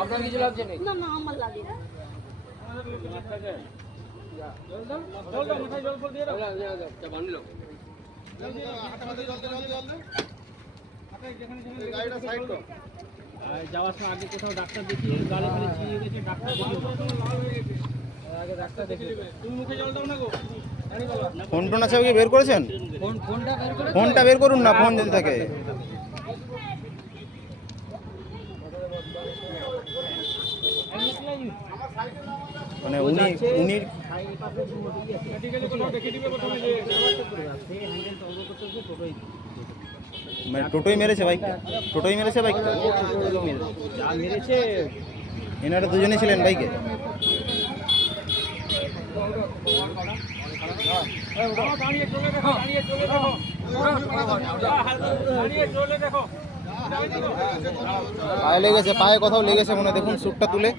আপনার কিছু লাগছে না? না আমার লাগে না। যাওয়ার সময় আগে কোথাও ডাক্তার দেখিয়ে গালে ফালে চিয়ে গেছে, ডাক্তার দেখিয়ে তুমি মুখে জল দাও না গো। ফোন টোন আছে ওকে বের করেছেন? ফোনটা বের করুন না, ফোন যদি থাকে। মানে উনি মানে টোটোই মেরেছে বাইকটা? টোটোই মেরেছে বাইকটা? যা মেরেছে। এনারা দুজনেই ছিলেন বাইকে? পায়ে লেগেছে, পায়ে কোথাও লেগেছে মনে হয়, দেখুন স্যুটটা তুলে।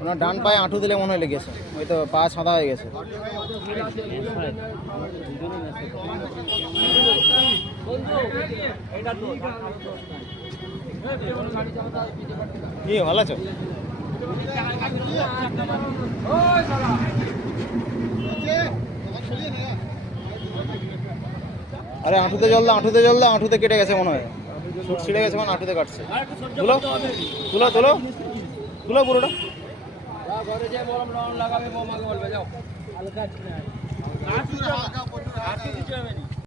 ওনার ডান পায়ে আঁটু দিলে মনে হয় লেগেছে, হয়তো পা ছাঁদা হয়ে গেছে। কি ভালো আছো? আরে আঁটুতে জল দাও, আঁটুতে জল দাও, আঁটুতে কেটে গেছে মনে হয়, সুট ছিঁড়ে গেছে মানে আঁটুতে কাটছে। তুলো তুলো তুলো তুলো পুরোটা। ঘরে যে মলম লাগাবে বৌমাকে বলবে যাও। হালকা